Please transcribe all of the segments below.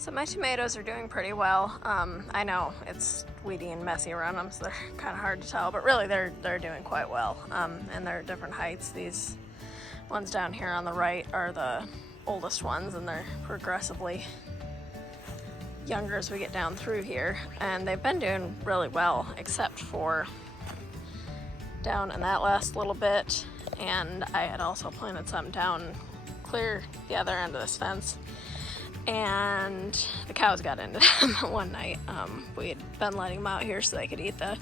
So my tomatoes are doing pretty well. I know it's weedy and messy around them, so they're kind of hard to tell, but really they're doing quite well. And they're at different heights. These ones down here on the right are the oldest ones, and they're progressively younger as we get down through here. And they've been doing really well, except for down in that last little bit. And I had also planted some down clear the other end of this fence. And the cows got into them one night. We had been letting them out here so they could eat the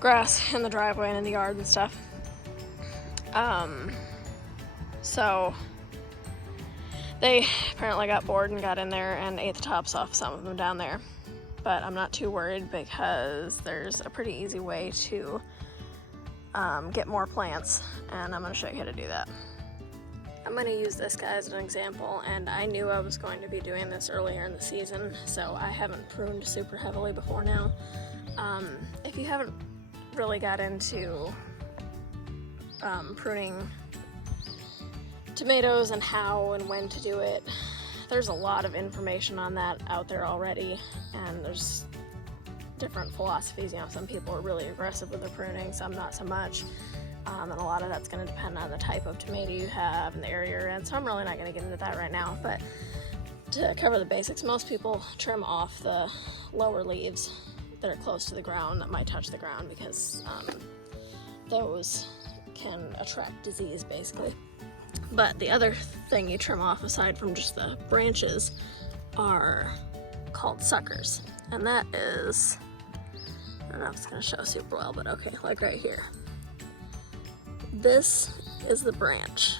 grass in the driveway and in the yard and stuff. So they apparently got bored and got in there and ate the tops off some of them down there. But I'm not too worried because there's a pretty easy way to get more plants, and I'm going to show you how to do that. I'm going to use this guy as an example, and I knew I was going to be doing this earlier in the season, so I haven't pruned super heavily before now. If you haven't really got into pruning tomatoes and how and when to do it, there's a lot of information on that out there already, and there's different philosophies. You know, some people are really aggressive with their pruning, some not so much. And a lot of that's going to depend on the type of tomato you have and the area you're in, so I'm really not going to get into that right now. But to cover the basics, most people trim off the lower leaves that are close to the ground, that might touch the ground, because those can attract disease basically. But the other thing you trim off aside from just the branches are called suckers, and that is, I don't know if it's going to show super well, but okay, like right here. This is the branch,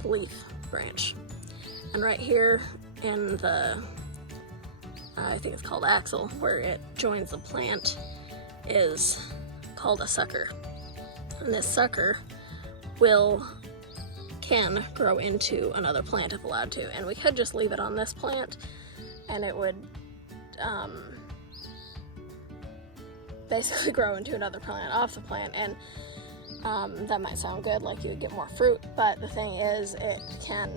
the leaf branch. And right here in the, I think it's called axil, where it joins the plant, is called a sucker. And this sucker can grow into another plant if allowed to. And we could just leave it on this plant and it would basically grow into another plant off the plant. And that might sound good, like you would get more fruit, but the thing is, it can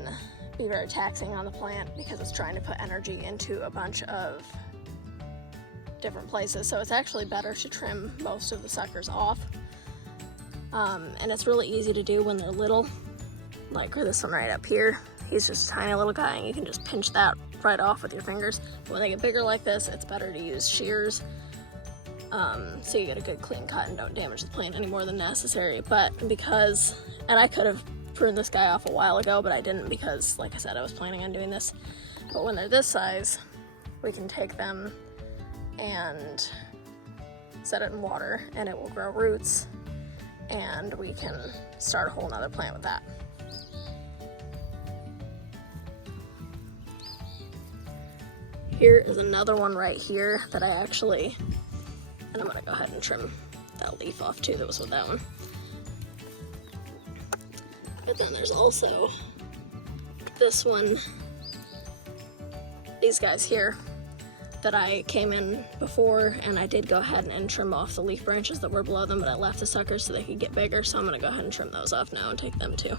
be very taxing on the plant because it's trying to put energy into a bunch of different places. So it's actually better to trim most of the suckers off. And it's really easy to do when they're little, like this one right up here. He's just a tiny little guy, and you can just pinch that right off with your fingers. But when they get bigger like this, it's better to use shears. So you get a good clean cut and don't damage the plant any more than necessary. But because, and I could have pruned this guy off a while ago, but I didn't because, like I said, I was planning on doing this. But when they're this size, we can take them and set it in water and it will grow roots, and we can start a whole nother plant with that. Here is another one right here that I actually, and I'm going to go ahead and trim that leaf off too that was with that one. But then there's also this one, these guys here, that I came in before, and I did go ahead and trim off the leaf branches that were below them, but I left the suckers so they could get bigger, so I'm going to go ahead and trim those off now and take them too.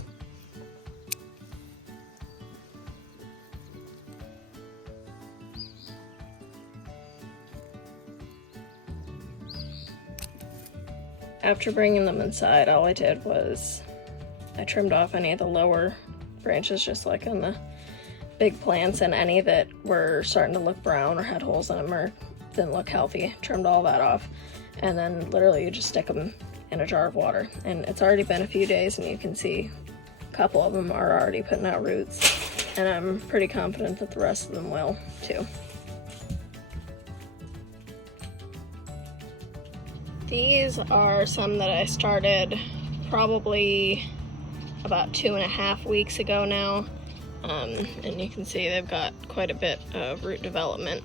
After bringing them inside, all I did was I trimmed off any of the lower branches, just like on the big plants, and any that were starting to look brown or had holes in them or didn't look healthy, trimmed all that off. And then literally you just stick them in a jar of water. And it's already been a few days, and you can see a couple of them are already putting out roots. And I'm pretty confident that the rest of them will too. These are some that I started probably about 2.5 weeks ago now. And you can see they've got quite a bit of root development.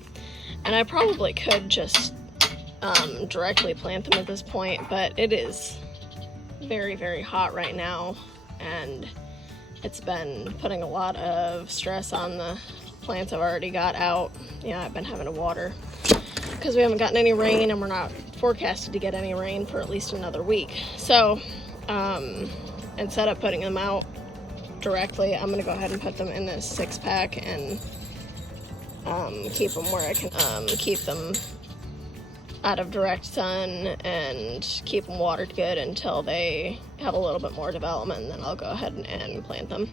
And I probably could just directly plant them at this point, but it is very, very hot right now, and it's been putting a lot of stress on the plants I've already got out. Yeah, I've been having to water because we haven't gotten any rain, and we're not forecasted to get any rain for at least another week. So instead of putting them out directly, I'm gonna go ahead and put them in this 6-pack and keep them where I can keep them out of direct sun and keep them watered good until they have a little bit more development, and then I'll go ahead and plant them.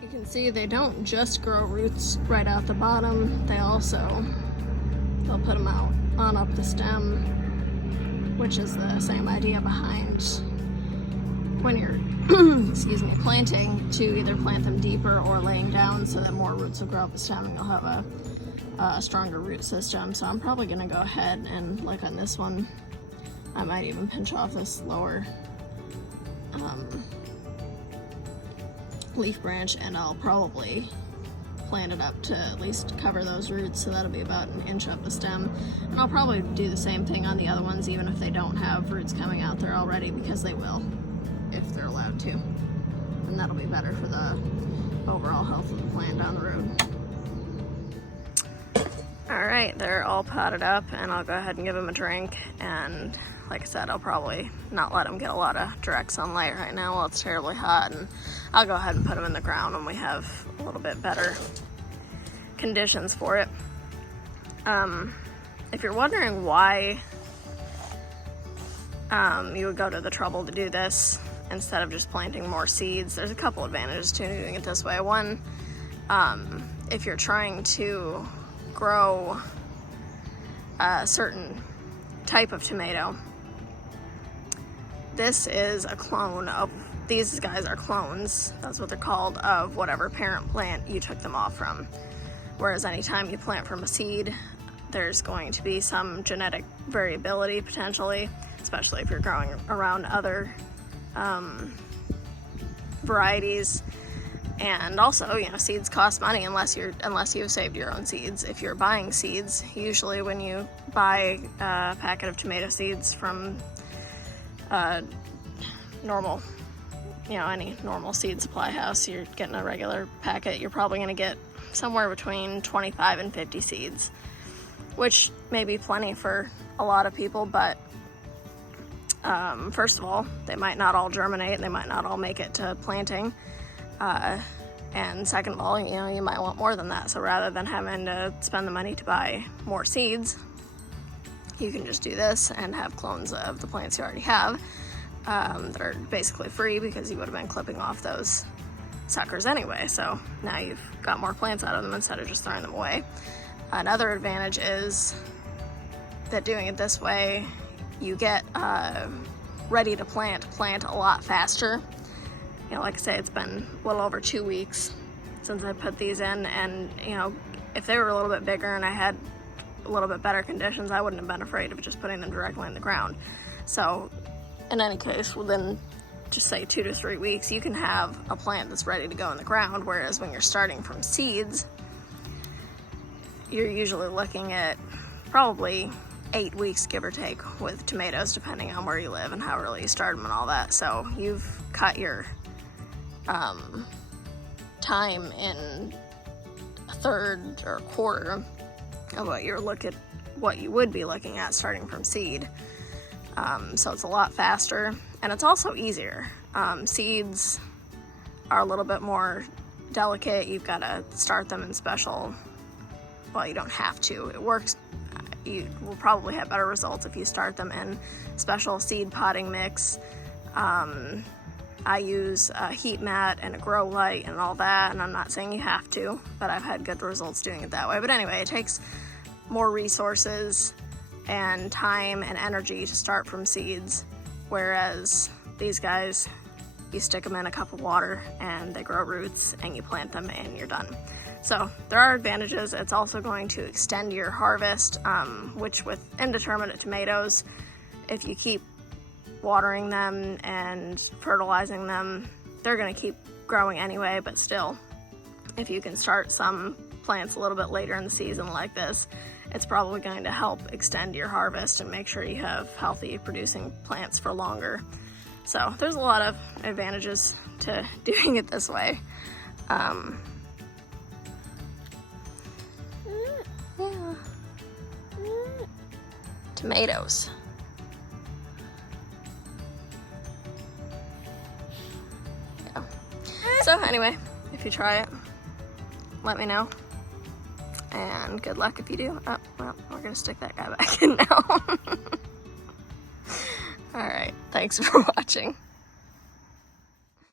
You can see they don't just grow roots right out the bottom, they'll put them out on up the stem, which is the same idea behind when you're excuse me, planting, to either plant them deeper or laying down so that more roots will grow up the stem and you'll have a stronger root system. So I'm probably gonna go ahead and, like on this one, I might even pinch off this lower leaf branch, and I'll probably plant it up to at least cover those roots, so that'll be about an inch up the stem. And I'll probably do the same thing on the other ones, even if they don't have roots coming out there already, because they will, if they're allowed to. And that'll be better for the overall health of the plant down the road. Alright, they're all potted up, and I'll go ahead and give them a drink. And like I said, I'll probably not let them get a lot of direct sunlight right now while it's terribly hot, and I'll go ahead and put them in the ground when we have a little bit better conditions for it. If you're wondering why you would go to the trouble to do this instead of just planting more seeds, there's a couple advantages to doing it this way. One, if you're trying to grow a certain type of tomato, this is a clone of, these guys are clones, that's what they're called, of whatever parent plant you took them off from. Whereas anytime you plant from a seed, there's going to be some genetic variability potentially, especially if you're growing around other varieties. And also, you know, seeds cost money unless you've saved your own seeds. If you're buying seeds, usually when you buy a packet of tomato seeds from normal, you know, any normal seed supply house, you're getting a regular packet, you're probably going to get somewhere between 25 and 50 seeds, which may be plenty for a lot of people, but first of all, they might not all germinate, they might not all make it to planting. And second of all, you know, you might want more than that. So rather than having to spend the money to buy more seeds, you can just do this and have clones of the plants you already have that are basically free, because you would have been clipping off those suckers anyway. So now you've got more plants out of them instead of just throwing them away. Another advantage is that doing it this way, you get ready to plant a lot faster. You know, like I say, it's been a little over 2 weeks since I put these in, and you know, if they were a little bit bigger and I had a little bit better conditions, I wouldn't have been afraid of just putting them directly in the ground. So in any case, within just say 2 to 3 weeks, you can have a plant that's ready to go in the ground, whereas when you're starting from seeds, you're usually looking at probably 8 weeks, give or take, with tomatoes, depending on where you live and how early you start them and all that. So you've cut your time in a third or a quarter of what you would be looking at starting from seed. So it's a lot faster, and it's also easier. Seeds are a little bit more delicate. You've got to start them in special, well, you don't have to. It works. You will probably have better results if you start them in special seed potting mix. I use a heat mat and a grow light and all that, and I'm not saying you have to, but I've had good results doing it that way. But anyway, it takes more resources and time and energy to start from seeds, whereas these guys, you stick them in a cup of water and they grow roots and you plant them and you're done. So there are advantages. It's also going to extend your harvest, which with indeterminate tomatoes, if you keep watering them and fertilizing them, they're going to keep growing anyway. But still, if you can start some plants a little bit later in the season like this, it's probably going to help extend your harvest and make sure you have healthy producing plants for longer. So there's a lot of advantages to doing it this way. Yeah. Tomatoes. Yeah. So anyway, if you try it, let me know. and good luck if you do. Oh, well, we're gonna stick that guy back in now. Alright, thanks for watching.